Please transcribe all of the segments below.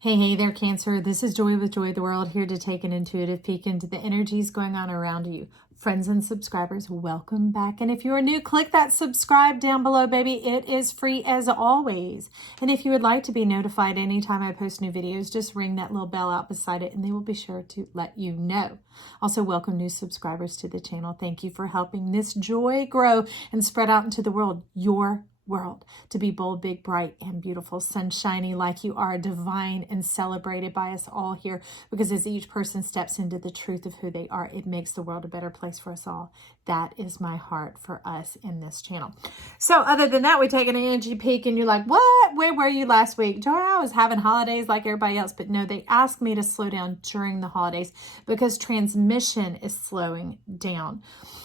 Hey there, Cancer. This is Joy with Joy the World, here to take an intuitive peek into the energies going on around you. Friends and subscribers, welcome back. And if you are new, click that subscribe down below, baby. It is free as always. And if you would like to be notified anytime I post new videos, just ring that little bell out beside it and they will be sure to let you know. Also, welcome new subscribers to the channel. Thank you for helping this joy grow and spread out into the world. Your world to be bold, big, bright, and beautiful, sunshiny like you are, divine and celebrated by us all here, because as each person steps into the truth of who they are, it makes the world a better place for us all. That is my heart for us in this channel. So other than that, we take an energy peek and you're like, what? Where were you last week? Joy, I was having holidays like everybody else, but no, they asked me to slow down during the holidays because transmission is slowing down.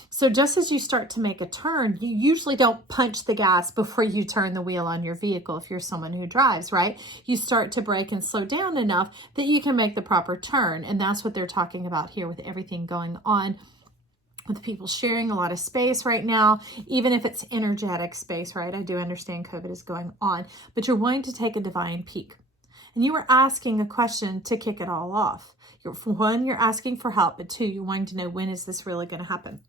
So just as you start to make a turn, you usually don't punch the gas before you turn the wheel on your vehicle if you're someone who drives, right? You start to brake and slow down enough that you can make the proper turn. And that's what they're talking about here with everything going on, with people sharing a lot of space right now, even if it's energetic space, right? I do understand COVID is going on, but you're wanting to take a divine peek. And you were asking a question to kick it all off. One, you're asking for help, but two, you're wanting to know, when is this really going to happen?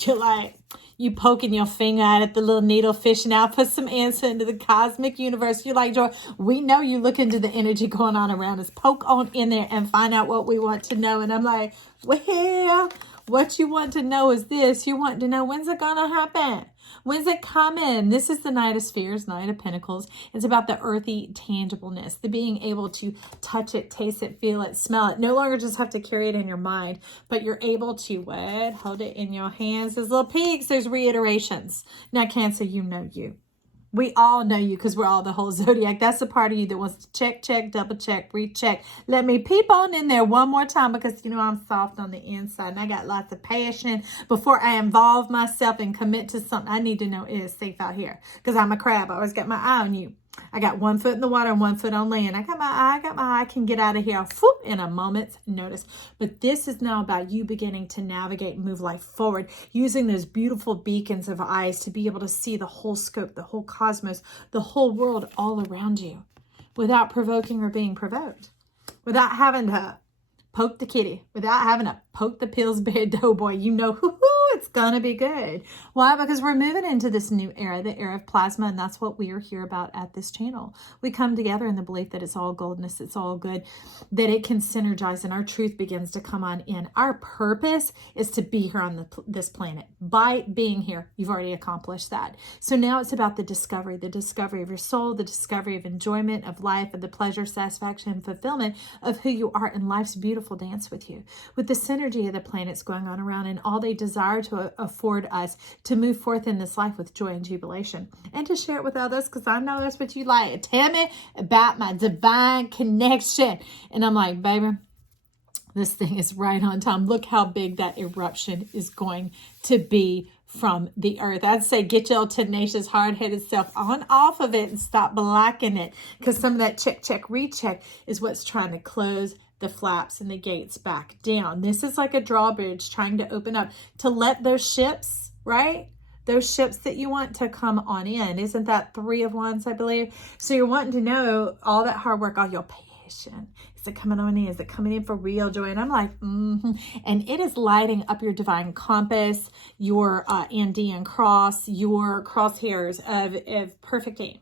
You're like, you poking your finger at the little needle fishing out, put some answer into the cosmic universe. You're like, Joy, we know you look into the energy going on around us. Poke on in there and find out what we want to know. And I'm like, well, what you want to know is this. You want to know, when's it going to happen? When's it coming? This is the Knight of Spheres, Knight of Pentacles. It's about the earthy tangibleness, the being able to touch it, taste it, feel it, smell it. No longer just have to carry it in your mind, but you're able to what? Hold it in your hands. There's little peaks, there's reiterations. Now, Cancer, you know you. We all know you because we're all the whole zodiac. That's the part of you that wants to check, double check, recheck. Let me peep on in there one more time because, you know, I'm soft on the inside and I got lots of passion. Before I involve myself and commit to something, I need to know it is safe out here because I'm a crab. I always got my eye on you. I got 1 foot in the water and 1 foot on land. I got my eye. I can get out of here whoop, in a moment's notice. But this is now about you beginning to navigate and move life forward, using those beautiful beacons of eyes to be able to see the whole scope, the whole cosmos, the whole world all around you without provoking or being provoked, without having to poke the kitty, without having to poke the Pillsbury Doughboy. You know, it's gonna be good. Why? Because we're moving into this new era, the era of plasma, and that's what we are here about at this channel. We come together in the belief that it's all goldness, it's all good, that it can synergize and our truth begins to come on in. Our purpose is to be here on this planet. By being here, you've already accomplished that. So now it's about the discovery of your soul, the discovery of enjoyment of life, of the pleasure, satisfaction, and fulfillment of who you are in life's beautiful dance with you, with the synergy of the planets going on around and all they desire to afford us to move forth in this life with joy and jubilation and to share it with others, because I know that's what you like. Tell me about my divine connection. And I'm like, baby, this thing is right on time. Look how big that eruption is going to be from the earth. I'd say get your tenacious, hard-headed self on off of it and stop blocking it, because some of that check, recheck is what's trying to close the flaps and the gates back down. This is like a drawbridge trying to open up to let those ships, right? Those ships that you want to come on in. Isn't that 3 of Wands, I believe? So you're wanting to know all that hard work, all your passion. Is it coming on in? Is it coming in for real, Joy? And I'm like, And it is lighting up your divine compass, your Andean cross, your crosshairs of perfect aim.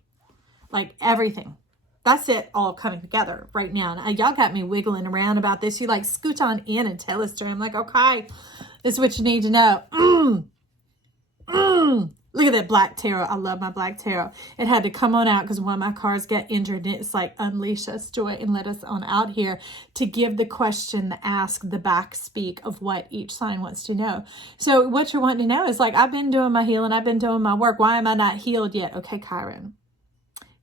Like everything. That's it all coming together right now. And y'all got me wiggling around about this. You like scoot on in and tell us, I'm like, okay, this is what you need to know. Look at that black tarot. I love my black tarot. It had to come on out because one of my cards got injured. And it's like, unleash us, Joy, and let us on out here to give the question, the ask, the back speak of what each sign wants to know. So what you're wanting to know is like, I've been doing my healing. I've been doing my work. Why am I not healed yet? Okay, Chiron.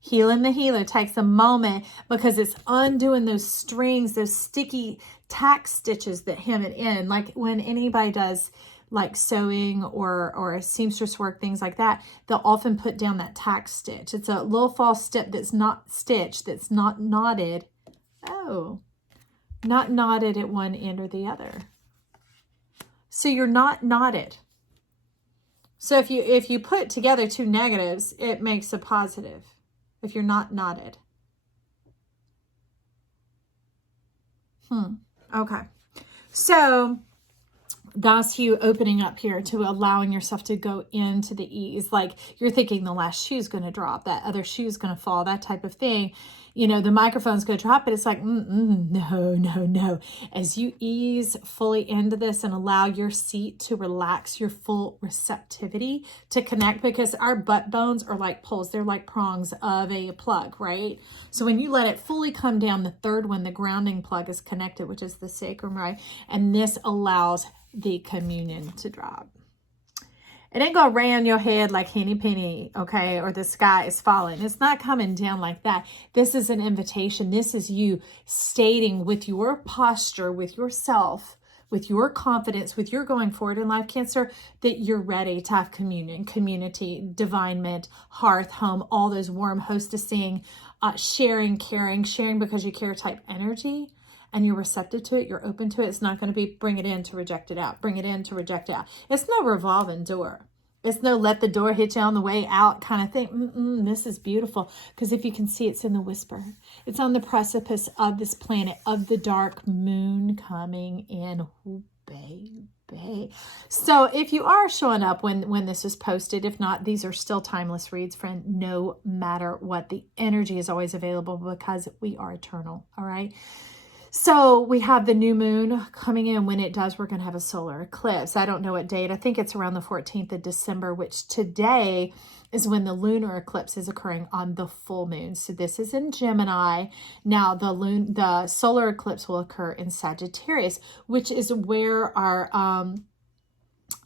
Healing the healer takes a moment because it's undoing those strings, those sticky tack stitches that hem it in. Like when anybody does like sewing or a seamstress work, things like that, they'll often put down that tack stitch. It's a little false step that's not stitched, that's not knotted. Oh, not knotted at one end or the other. So you're not knotted. So if you put together 2 negatives, it makes a positive. If you're not knotted. Okay. So that's you opening up here to allowing yourself to go into the ease. Like you're thinking the last shoe's going to drop, that other shoe's going to fall, that type of thing. You know, the microphone's going to drop, but it's like, no. As you ease fully into this and allow your seat to relax, your full receptivity to connect, because our butt bones are like poles. They're like prongs of a plug, right? So when you let it fully come down, the third one, the grounding plug is connected, which is the sacrum, right? And this allows the communion to drop. It ain't gonna rain on your head like henny penny, okay, or the sky is falling. It's not coming down like that. This is an invitation. This is you stating with your posture, with yourself, with your confidence, with your going forward in life, Cancer, that you're ready to have communion, community, divinement, hearth, home, all those warm hostessing, sharing, caring, sharing because you care type energy. And you're receptive to it, you're open to it. It's not going to be bring it in to reject it out, bring it in to reject it out. It's no revolving door. It's no let the door hit you on the way out kind of thing. This is beautiful because if you can see, it's in the whisper. It's on the precipice of this planet, of the dark moon coming in. Ooh, baby. So if you are showing up when this is posted, if not, these are still timeless reads, friend, no matter what. The energy is always available because we are eternal, all right? So we have the new moon coming in. When it does, we're going to have a solar eclipse. I don't know what date. I think it's around the 14th of December, which today is when the lunar eclipse is occurring on the full moon. So this is in Gemini. Now the solar eclipse will occur in Sagittarius, which is where our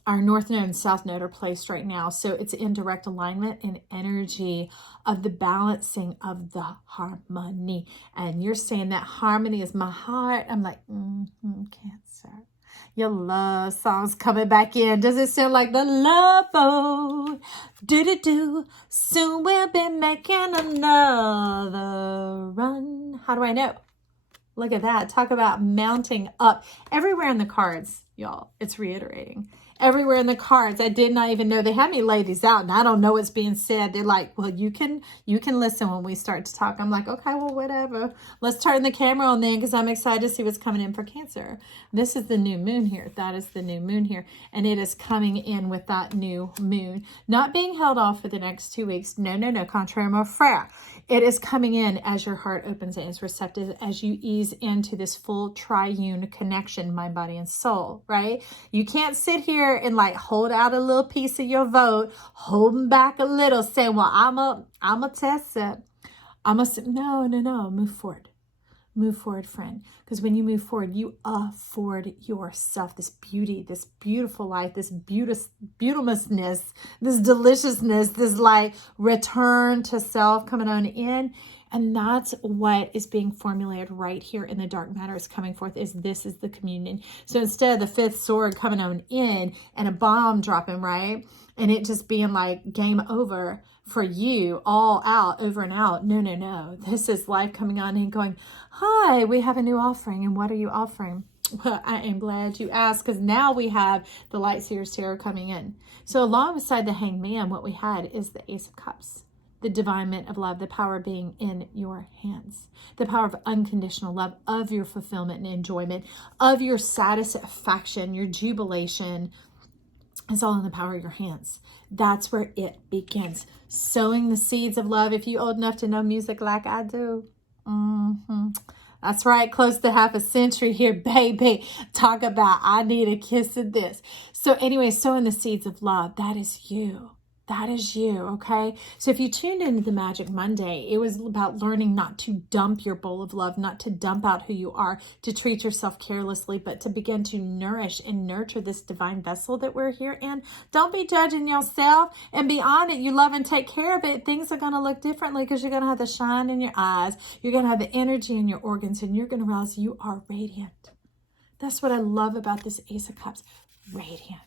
North Node and South Node are placed right now. So it's in direct alignment and energy of the balancing of the harmony. And you're saying that harmony is my heart. I'm like, Cancer. Your love song's coming back in. Does it sound like the love boat? Do. Soon we'll be making another run. How do I know? Look at that. Talk about mounting up. Everywhere in the cards, y'all, it's reiterating. Everywhere in the cards. I did not even know they had me lay these out, and I don't know what's being said. They're like, well, you can listen when we start to talk. I'm like, okay, well, whatever. Let's turn the camera on then because I'm excited to see what's coming in for Cancer. This is the new moon here. That is the new moon here. And it is coming in with that new moon. Not being held off for the next 2 weeks. No. Contraire, mon frère. It is coming in as your heart opens and is receptive, as you ease into this full triune connection, mind, body, and soul, right? You can't sit here and like hold out a little piece of your vote, holding back a little, saying, well, I'm a test it. No. Move forward. Move forward, friend. Because when you move forward, you afford yourself this beauty, this beautiful life, this beautifulness, this deliciousness, this like return to self coming on in. And that's what is being formulated right here in the dark matter is coming forth. This is the communion. So instead of the fifth sword coming on in and a bomb dropping, right? And it just being like game over for you, all out, over and out. No. This is life coming on and going, hi, we have a new offering. And what are you offering? Well, I am glad you asked, because now we have the Light Seer's Tarot coming in. So alongside the Hanged Man, what we had is the Ace of Cups. The divinement of love, the power being in your hands, the power of unconditional love, of your fulfillment and enjoyment, of your satisfaction, your jubilation. It's all in the power of your hands. That's where it begins. Sowing the seeds of love. If you're old enough to know music like I do. That's right. Close to half a century here, baby. Talk about I need a kiss of this. So anyway, sowing the seeds of love. That is you. That is you, okay? So if you tuned into the Magic Monday, it was about learning not to dump your bowl of love, not to dump out who you are, to treat yourself carelessly, but to begin to nourish and nurture this divine vessel that we're here in. Don't be judging yourself and be on it. You love and take care of it. Things are going to look differently because you're going to have the shine in your eyes. You're going to have the energy in your organs, and you're going to realize you are radiant. That's what I love about this Ace of Cups. Radiant.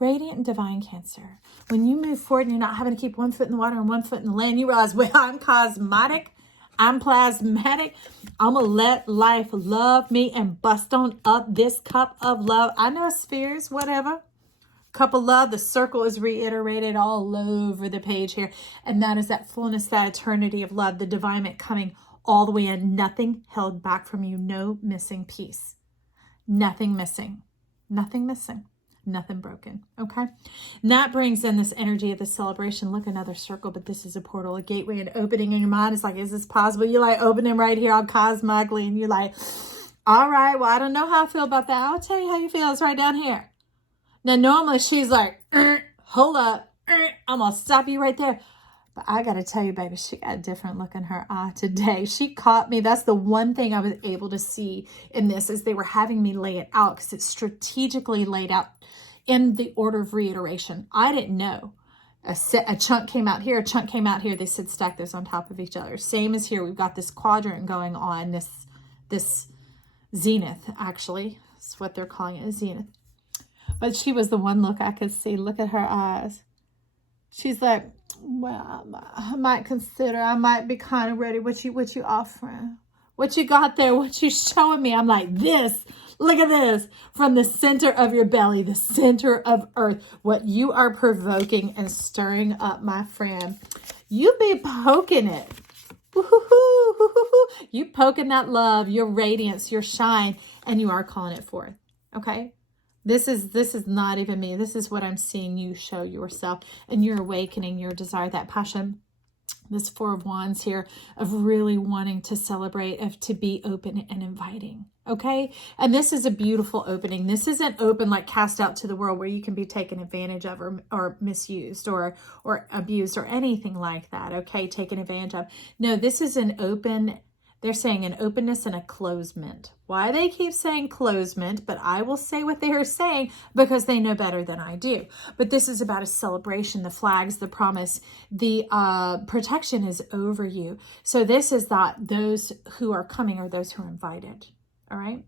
Radiant and divine Cancer. When you move forward and you're not having to keep one foot in the water and one foot in the land, you realize, well, I'm cosmetic. I'm plasmatic. I'm going to let life love me and bust on up this cup of love. I know spheres, whatever. Cup of love, the circle is reiterated all over the page here. And that is that fullness, that eternity of love, the divinement coming all the way in. Nothing held back from you. No missing piece. Nothing missing. Nothing missing. Nothing broken. Okay. And that brings in this energy of the celebration. Look, another circle, but this is a portal, a gateway, an opening in your mind. It's like, is this possible? You're like opening right here all cosmically, and you're like, all right, well, I don't know how I feel about that. I'll tell you how you feel. It's right down here. Now, normally she's like, hold up. I'm going to stop you right there. But I got to tell you, baby, she got a different look in her eye today. She caught me. That's the one thing I was able to see in this, is they were having me lay it out because it's strategically laid out in the order of reiteration. I didn't know. A chunk came out here, a chunk came out here. They said stack those on top of each other. Same as here. We've got this quadrant going on, this zenith, actually. That's what they're calling it, a zenith. But she was the one look I could see. Look at her eyes. She's like, well, I might consider, I might be kind of ready. What you offering? What you got there? What you showing me? I'm like, this, look at this. From the center of your belly, the center of earth, what you are provoking and stirring up, my friend. You be poking it. Woo-hoo-hoo. You poking that love, your radiance, your shine, and you are calling it forth. Okay? This is not even me. This is what I'm seeing you show yourself, and you're awakening your desire, that passion. This Four of Wands here of really wanting to celebrate, of to be open and inviting. Okay. And this is a beautiful opening. This isn't open like cast out to the world where you can be taken advantage of or misused or abused or anything like that. Okay. Taken advantage of. No, this is an open. They're saying an openness and a closement. Why they keep saying closement, but I will say what they are saying because they know better than I do. But this is about a celebration, the flags, the promise, the protection is over you. So this is that those who are coming are those who are invited. All right.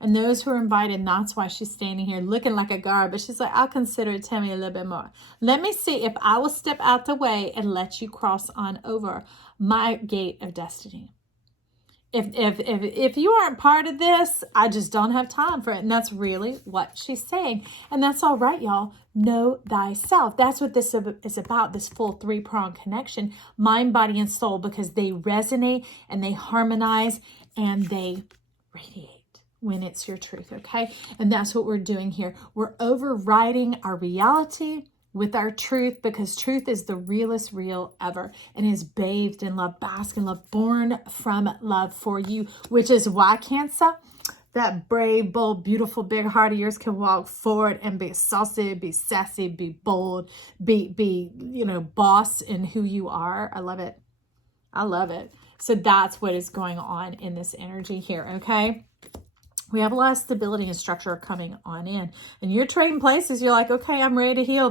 And those who are invited, and that's why she's standing here looking like a guard, but she's like, I'll consider it. Tell me a little bit more. Let me see if I will step out the way and let you cross on over my gate of destiny. If you aren't part of this, I just don't have time for it. And that's really what she's saying. And that's all right, y'all. Know thyself. That's what this is about, this full three-pronged connection, mind, body, and soul, because they resonate and they harmonize and they radiate when it's your truth, okay? And that's what we're doing here. We're overriding our reality with our truth, because truth is the realest real ever and is bathed in love, bask in love, born from love for you, which is why, Cancer, that brave, bold, beautiful, big heart of yours can walk forward and be saucy, be sassy, be bold, be boss in who you are. I love it. I love it. So that's what is going on in this energy here, okay? We have a lot of stability and structure coming on in. And you're trading places. You're like, okay, I'm ready to heal.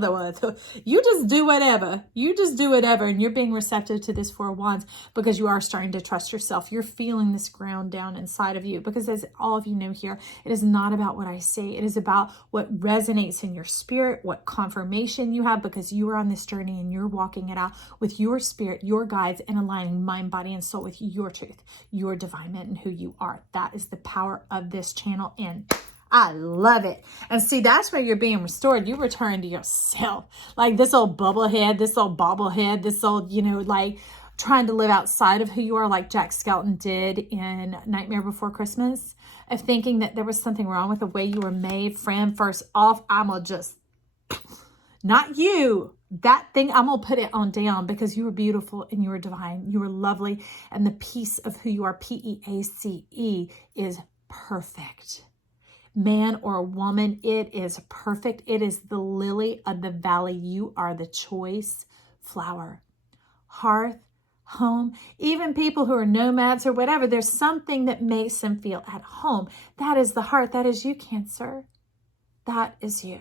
You just do whatever. You just do whatever. And you're being receptive to this Four of Wands because you are starting to trust yourself. You're feeling this ground down inside of you. Because as all of you know here, it is not about what I say. It is about what resonates in your spirit, what confirmation you have, because you are on this journey and you're walking it out with your spirit, your guides, and aligning mind, body, and soul with your truth, your divine and who you are. That is the power of this channel, and I love it. And see, that's where you're being restored. You return to yourself. Like this old bubblehead, this old bobblehead, this old, like trying to live outside of who you are, like Jack Skelton did in Nightmare Before Christmas, of thinking that there was something wrong with the way you were made. Friend, first off, I'm gonna just, not you, that thing, I'm going to put it on down, because you are beautiful and you are divine. You are lovely. And the piece of who you are, PEACE, is perfect. Man or woman, it is perfect. It is the lily of the valley. You are the choice flower. Hearth, home, even people who are nomads or whatever, there's something that makes them feel at home. That is the heart. That is you, Cancer. That is you.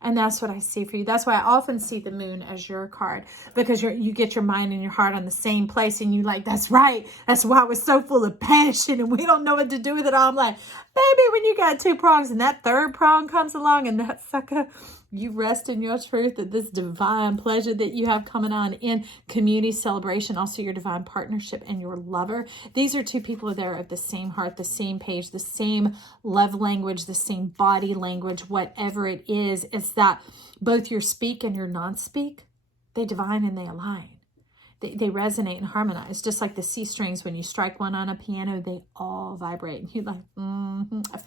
And that's what I see for you. That's why I often see the moon as your card, because you get your mind and your heart on the same place, and you like, that's right. That's why we're so full of passion and we don't know what to do with it all. I'm like, baby, when you got two prongs and that third prong comes along and that sucker, you rest in your truth, that this divine pleasure that you have coming on in community celebration, also your divine partnership and your lover. These are two people that are of the same heart, the same page, the same love language, the same body language, whatever it is. It's that both your speak and your non-speak, they divine and they align. they resonate and harmonize, just like the C strings. When you strike one on a piano, they all vibrate. And you're like,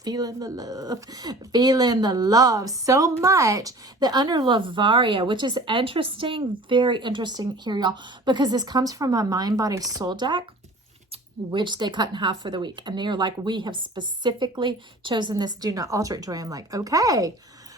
feeling the love, feeling the love so much that under Lavaria, which is interesting, very interesting here, y'all, because this comes from a mind, body, soul deck, which they cut in half for the week. And they are like, we have specifically chosen this, do not alter it, Joy. I'm like, okay.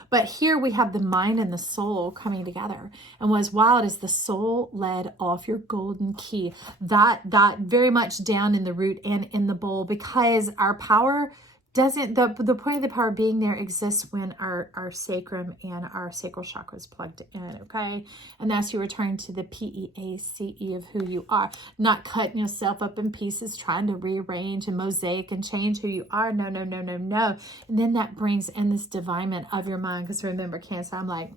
But here we have the mind and the soul coming together. And what's wild is the soul led off your golden key. That very much down in the root and in the bowl, because our power doesn't, the point of the power being there exists when our sacrum and our sacral chakra is plugged in, okay? And that's you return to the PEACE of who you are, not cutting yourself up in pieces, trying to rearrange and mosaic and change who you are. No, no, no, no, no. And then that brings in this divinement of your mind, because remember, Cancer, I'm like,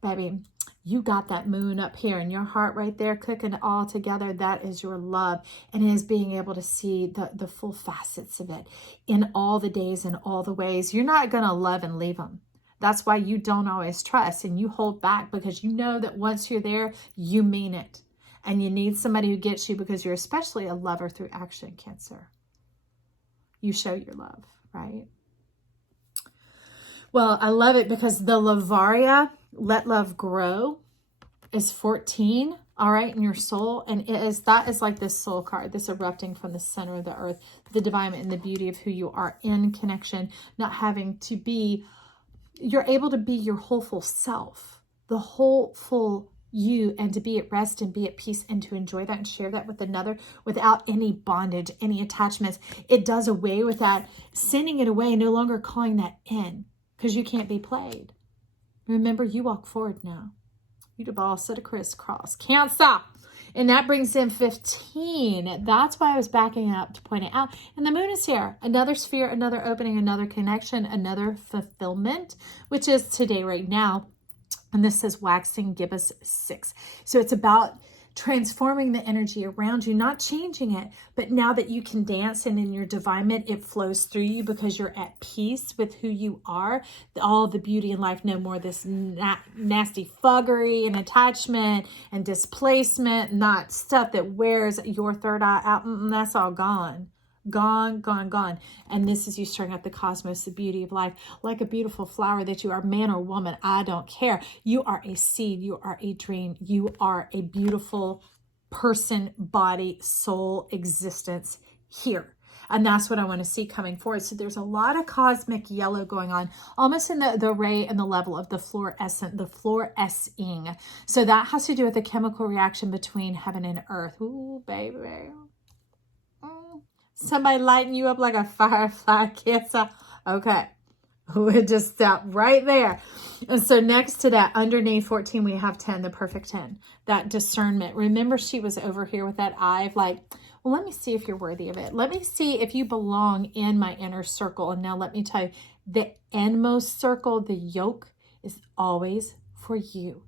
baby, you got that moon up here in your heart right there, cooking it all together. That is your love. And it is being able to see the full facets of it in all the days and all the ways. You're not going to love and leave them. That's why you don't always trust and you hold back, because you know that once you're there, you mean it. And you need somebody who gets you, because you're especially a lover through action, Cancer. You show your love, right? Well, I love it because the Lavaria, Let Love Grow, is 14, all right, in your soul. And that is like this soul card, this erupting from the center of the earth, the divine and the beauty of who you are in connection, not having to be, you're able to be your whole full self, the whole full you, and to be at rest and be at peace and to enjoy that and share that with another without any bondage, any attachments. It does away with that, sending it away, no longer calling that in, because you can't be played. Remember, you walk forward now. You the boss of the crisscross. Can't stop. And that brings in 15. That's why I was backing up to point it out. And the moon is here. Another sphere, another opening, another connection, another fulfillment, which is today, right now. And this says waxing gibbous 6. So it's about transforming the energy around you, not changing it, but now that you can dance and in your divinement, it flows through you because you're at peace with who you are. All the beauty in life, no more this nasty fuggery and attachment and displacement, not stuff that wears your third eye out. That's all gone. Gone, gone, gone. And this is you stirring up the cosmos, the beauty of life, like a beautiful flower that you are, man or woman, I don't care. You are a seed, you are a dream, you are a beautiful person, body, soul, existence here. And that's what I want to see coming forward. So there's a lot of cosmic yellow going on, almost in the ray and the level of the fluorescent, the fluorescing. So that has to do with the chemical reaction between heaven and earth. Ooh, baby. Somebody lighting you up like a firefly, Cancer. Okay. We'll just stop right there. And so next to that, underneath 14, we have 10, the perfect 10. That discernment. Remember, she was over here with that eye of like, well, let me see if you're worthy of it. Let me see if you belong in my inner circle. And now let me tell you, the endmost circle, the yoke, is always for you.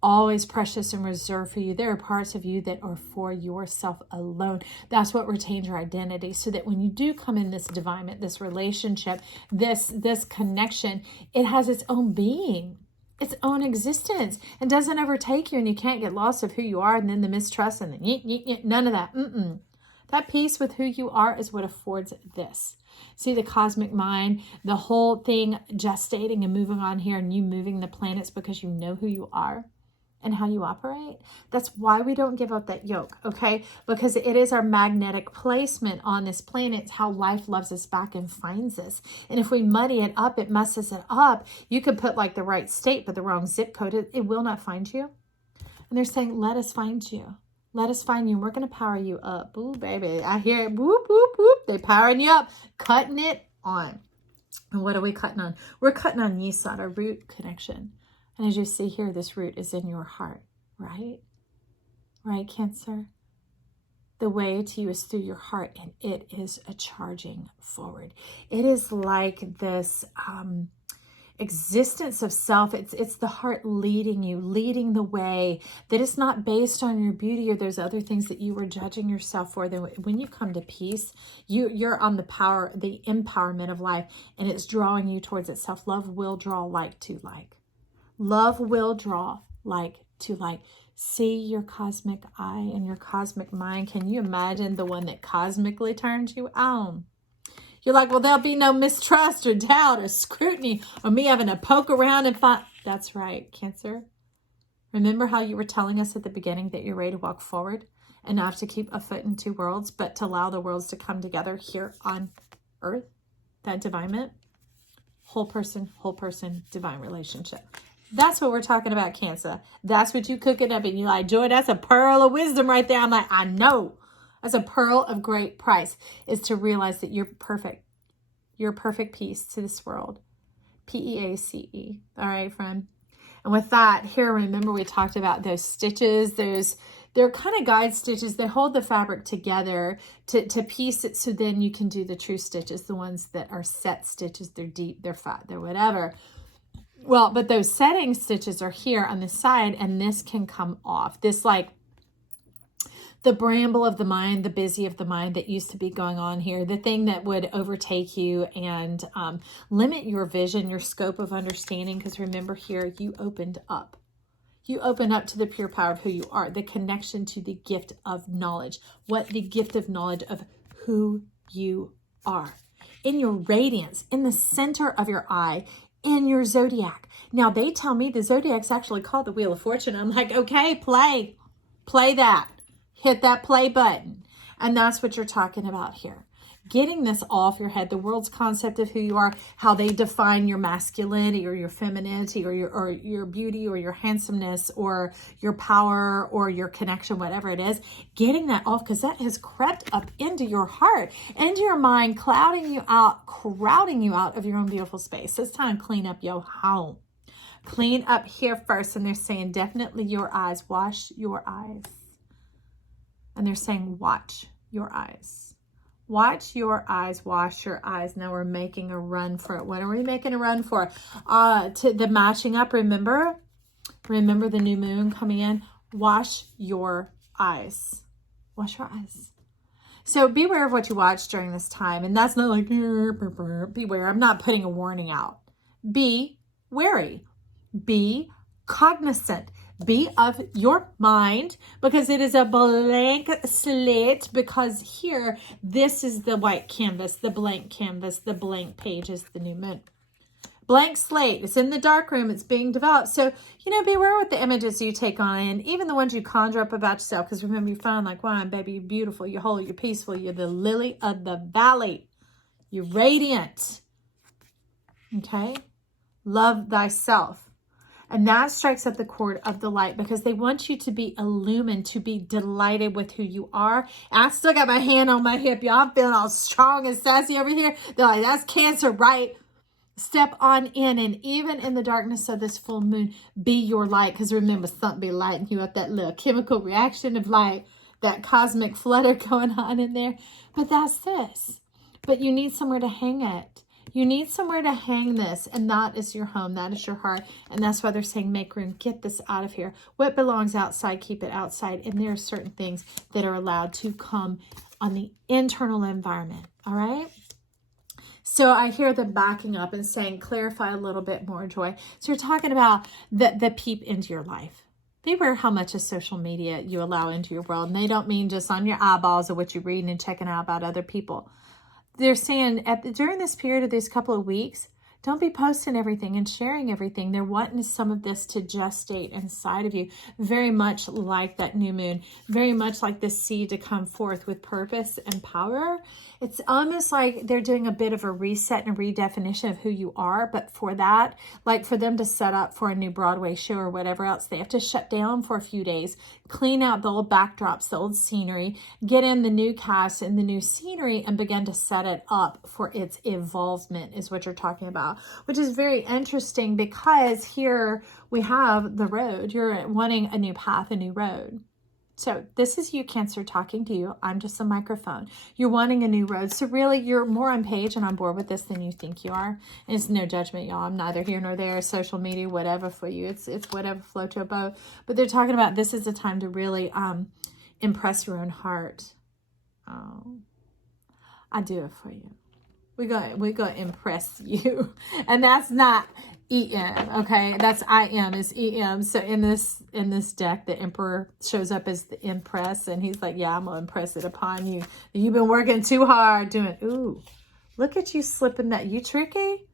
Always precious and reserved for you. There are parts of you that are for yourself alone. That's what retains your identity, so that when you do come in this divinement, this relationship, this connection, it has its own being, its own existence, and doesn't overtake you, and you can't get lost of who you are, and then the mistrust and the none of that. That peace with who you are is what affords this. See the cosmic mind, the whole thing gestating and moving on here, and you moving the planets because you know who you are and how you operate. That's why we don't give up that yoke, okay? Because it is our magnetic placement on this planet. It's how life loves us back and finds us. And if we muddy it up, it messes it up. You could put like the right state, but the wrong zip code, it will not find you. And they're saying, let us find you. Let us find you. We're going to power you up. Ooh, baby. I hear it. Whoop, whoop, whoop. They're powering you up. Cutting it on. And what are we cutting on? We're cutting on Yesod, our root connection. And as you see here, this root is in your heart, right? Right, Cancer? The way to you is through your heart, and it is a charging forward. It is like this existence of self. It's the heart leading you, leading the way, that it's not based on your beauty or those other things that you were judging yourself for. Then when you come to peace, you're on the power, the empowerment of life, and it's drawing you towards itself. Love will draw like to like. Love will draw like to like see your cosmic eye and your cosmic mind. Can you imagine the one that cosmically turns you on? You're like, well, there'll be no mistrust or doubt or scrutiny or me having to poke around and find. That's right, Cancer. Remember how you were telling us at the beginning that you're ready to walk forward and not to keep a foot in two worlds, but to allow the worlds to come together here on earth? That divinement, whole person, divine relationship. That's what we're talking about, Cancer. That's what you cooking up and you're like, Joy, that's a pearl of wisdom right there. I'm like, I know. That's a pearl of great price, is to realize that you're perfect. You're a perfect piece to this world. P-E-A-C-E. All right, friend. And with that, here, remember we talked about those stitches. They're kind of guide stitches. They hold the fabric together to piece it so then you can do the true stitches, the ones that are set stitches. They're deep, they're fat, they're whatever. Well, but those setting stitches are here on the side, and this can come off. This like the bramble of the mind, the busy of the mind that used to be going on here, the thing that would overtake you and limit your vision, your scope of understanding. Because remember here, you opened up. You open up to the pure power of who you are, the connection to the gift of knowledge. What the gift of knowledge of who you are. In your radiance, in the center of your eye, in your zodiac. Now, they tell me the zodiac's actually called the Wheel of Fortune. I'm like, okay, play that. Hit that play button. And that's what you're talking about here. Getting this off your head, the world's concept of who you are, how they define your masculinity or your femininity or your beauty or your handsomeness or your power or your connection, whatever it is, getting that off, because that has crept up into your heart, into your mind, crowding you out of your own beautiful space. It's time to clean up your home. Clean up here first. And they're saying definitely your eyes. Wash your eyes. And they're saying, watch your eyes. Watch your eyes, wash your eyes. Now we're making a run for it. What are we making a run for? To the matching up, remember the new moon coming in. Wash your eyes. Wash your eyes. So beware of what you watch during this time. And that's not like, beware. I'm not putting a warning out. Be wary. Be cognizant. Be of your mind, because it is a blank slate, because here, this is the white canvas, the blank canvas, the blank page is the new moon. Blank slate. It's in the dark room. It's being developed. So, beware with the images you take on, and even the ones you conjure up about yourself, because remember, you're fine like wine, baby. You're beautiful. You're whole. You're peaceful. You're the lily of the valley. You're radiant. Okay? Love thyself. And that strikes at the chord of the light, because they want you to be illumined, to be delighted with who you are. And I still got my hand on my hip. Y'all, I'm feeling all strong and sassy over here. They're like, that's Cancer, right? Step on in. And even in the darkness of this full moon, be your light. Because remember, something be lighting you up, that little chemical reaction of light, that cosmic flutter going on in there. But that's this. But you need somewhere to hang it. You need somewhere to hang this, and that is your home. That is your heart, and that's why they're saying make room. Get this out of here. What belongs outside, keep it outside, and there are certain things that are allowed to come on the internal environment, all right? So I hear them backing up and saying, clarify a little bit more, Joy. So you're talking about the peep into your life. Beware how much of social media you allow into your world, and they don't mean just on your eyeballs or what you're reading and checking out about other people. They're saying during this period of these couple of weeks, don't be posting everything and sharing everything. They're wanting some of this to gestate inside of you, very much like that new moon, very much like this seed to come forth with purpose and power. It's almost like they're doing a bit of a reset and a redefinition of who you are. But for that, like for them to set up for a new Broadway show or whatever else, they have to shut down for a few days, clean out the old backdrops, the old scenery, get in the new cast and the new scenery, and begin to set it up for its evolvement, is what you're talking about, which is very interesting, because here we have the road. You're wanting a new path, a new road. So this is you, Cancer, talking to you. I'm just a microphone. You're wanting a new road. So really, you're more on page and on board with this than you think you are. And it's no judgment, y'all. I'm neither here nor there. Social media, whatever for you. It's whatever floats your boat. But they're talking about this is a time to really impress your own heart. Oh, I do it for you. We're gonna impress you. And that's not EM, okay? That's IM is EM. So in this deck, the Emperor shows up as the Empress, and he's like, yeah, I'm gonna impress it upon you. You've been working too hard doing, ooh, look at you slipping that. You tricky?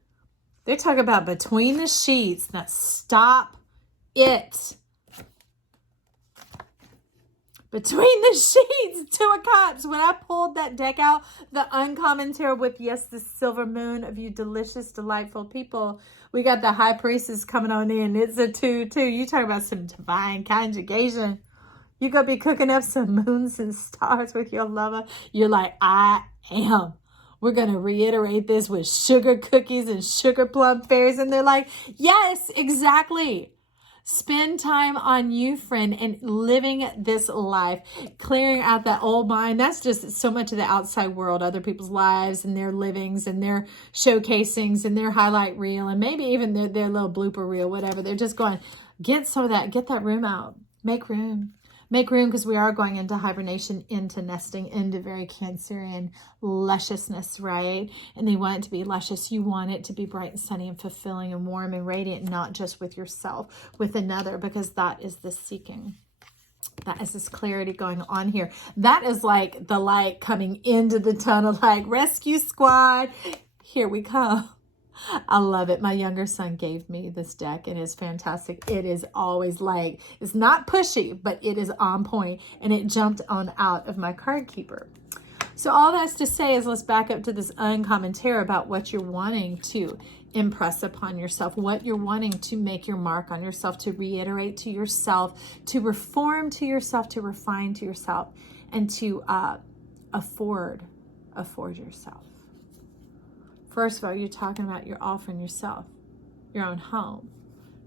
They're talking about between the sheets. Now stop it. Between the sheets, 2 of Cups. When I pulled that deck out, the uncommon tarot with, yes, the silver moon of you delicious, delightful people. We got the High Priestess coming on in. It's a 2-2. You talk about some divine conjugation. You're going to be cooking up some moons and stars with your lover. You're like, I am. We're going to reiterate this with sugar cookies and sugar plum fairies. And they're like, yes, exactly. Spend time on you, friend, and living this life, clearing out that old mind. That's just so much of the outside world, other people's lives and their livings and their showcasings and their highlight reel and maybe even their little blooper reel, whatever. They're just going, get that room out. Make room. Make room, because we are going into hibernation, into nesting, into very Cancerian lusciousness, right? And they want it to be luscious. You want it to be bright and sunny and fulfilling and warm and radiant, not just with yourself, with another, because that is the seeking. That is this clarity going on here. That is like the light coming into the tunnel, like rescue squad. Here we come. I love it. My younger son gave me this deck and it's fantastic. It is always like, it's not pushy, but it is on point, and it jumped on out of my card keeper. So all that's to say is, let's back up to this uncommon tarot about what you're wanting to impress upon yourself, what you're wanting to make your mark on yourself, to reiterate to yourself, to reform to yourself, to refine to yourself, and to afford yourself. First of all, you're talking about you're offering yourself, your own home.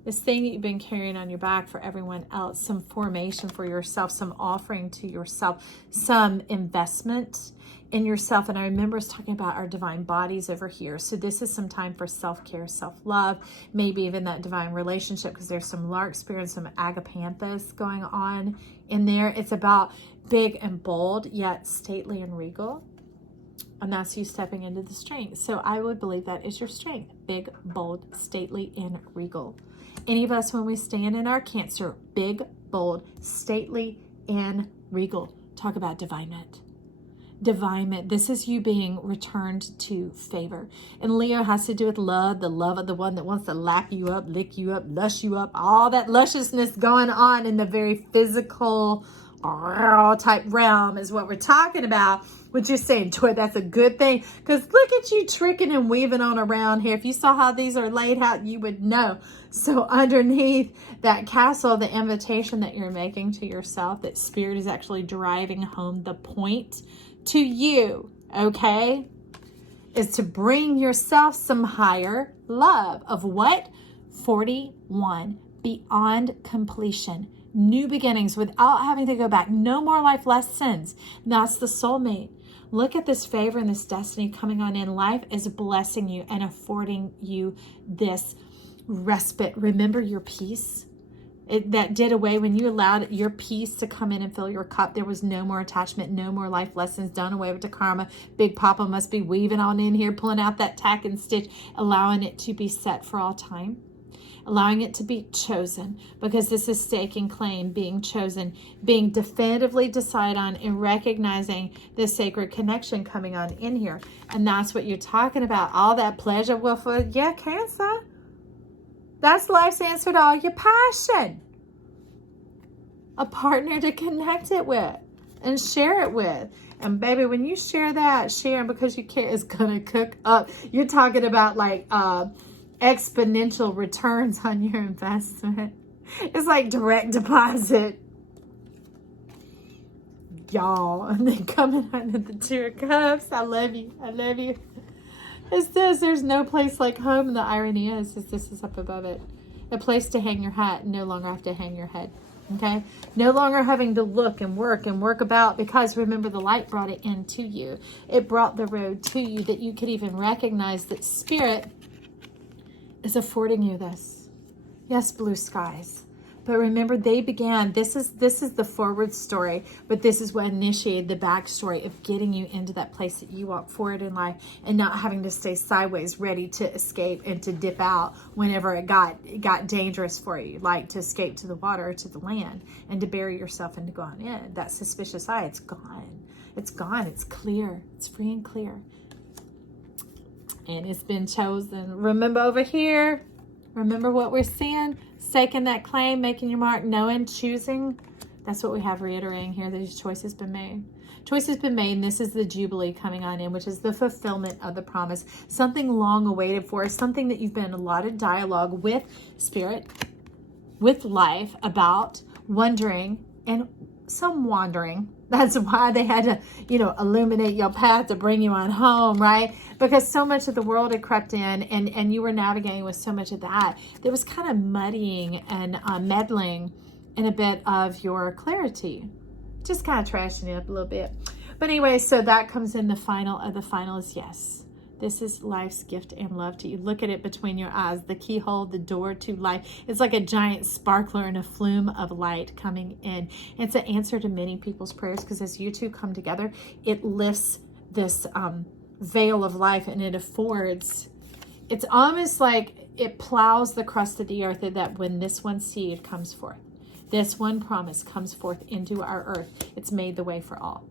This thing that you've been carrying on your back for everyone else, some formation for yourself, some offering to yourself, some investment in yourself. And I remember us talking about our divine bodies over here. So this is some time for self-care, self-love, maybe even that divine relationship, because there's some larkspur and some agapanthus going on in there. It's about big and bold, yet stately and regal. And that's you stepping into the strength. So I would believe that is your strength. Big, bold, stately, and regal. Any of us, when we stand in our Cancer, big, bold, stately, and regal. Talk about divinement. Divinement. This is you being returned to favor. And Leo has to do with love, the love of the one that wants to lap you up, lick you up, lush you up. All that lusciousness going on in the very physical type realm is what we're talking about. What you're saying, Joy, that's a good thing, because look at you tricking and weaving on around here. If you saw how these are laid out, you would know. So underneath that castle, the invitation that you're making to yourself, that Spirit is actually driving home the point to you, okay, is to bring yourself some higher love of what? 41, beyond completion. New beginnings without having to go back. No more life lessons. That's the soulmate. Look at this favor and this destiny coming on in. Life is blessing you and affording you this respite. Remember your peace. That did away when you allowed your peace to come in and fill your cup. There was no more attachment, no more life lessons, done away with the karma. Big Papa must be weaving on in here, pulling out that tack and stitch, allowing it to be set for all time. Allowing it to be chosen, because this is staking claim, being chosen, being definitively decided on, and recognizing the sacred connection coming on in here. And that's what you're talking about. All that pleasure, yeah, Cancer. That's life's answer to all your passion. A partner to connect it with and share it with. And baby, when you share that, sharing because you care is going to cook up. You're talking about like exponential returns on your investment. It's like direct deposit, y'all. And then coming under the 2 of Cups. I love you. I love you. It says there's no place like home. And the irony is this is up above it. A place to hang your hat, no longer have to hang your head. Okay? No longer having to look and work about, because remember, the light brought it into you. It brought the road to you, that you could even recognize that Spirit is affording you this. Yes, blue skies. But remember, they began, this is the forward story, but this is what initiated the backstory of getting you into that place that you walk forward in life and not having to stay sideways, ready to escape and to dip out whenever it got dangerous for you, like to escape to the water or to the land and to bury yourself and to go on in. That suspicious eye, it's gone. It's gone. It's clear. It's free and clear. And it's been chosen. Remember over here, remember what we're seeing? Staking that claim, making your mark, knowing, choosing. That's what we have reiterating here. These choices been made. Choices been made, and this is the Jubilee coming on in, which is the fulfillment of the promise. Something long awaited for us, something that you've been in a lot of dialogue with Spirit, with life about, wondering, and some wandering. That's why they had to, illuminate your path to bring you on home, right? Because so much of the world had crept in and you were navigating with so much of that. There was kind of muddying and meddling in a bit of your clarity. Just kind of trashing it up a little bit. But anyway, so that comes in the final of the final is yes. This is life's gift and love to you. Look at it between your eyes. The keyhole, the door to life. It's like a giant sparkler and a flume of light coming in. It's an answer to many people's prayers because as you two come together, it lifts this veil of life and it affords. It's almost like it plows the crust of the earth that when this one seed comes forth, this one promise comes forth into our earth, it's made the way for all.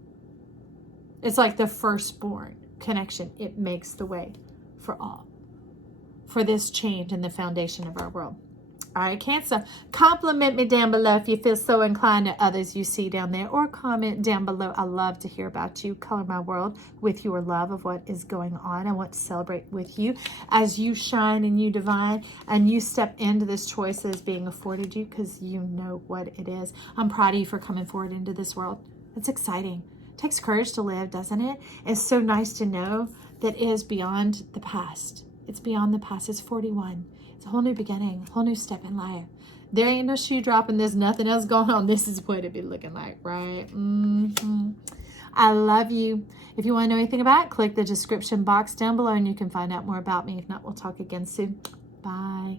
It's like the firstborn connection. It makes the way for all, for this change in the foundation of our world. All right, Cancer, compliment me down below if you feel so inclined to others you see down there, or comment down below. I love to hear about you. Color my world with your love of what is going on. I want to celebrate with you as you shine and you divine and you step into this choice that is being afforded you because you know what it is. I'm proud of you for coming forward into this world. It's exciting. It takes courage to live, doesn't it? It's so nice to know that it is beyond the past. It's beyond the past. It's 41. It's a whole new beginning, a whole new step in life. There ain't no shoe dropping. There's nothing else going on. This is what it be looking like, right? I love you. If you want to know anything about it, click the description box down below and you can find out more about me. If not, we'll talk again soon. Bye.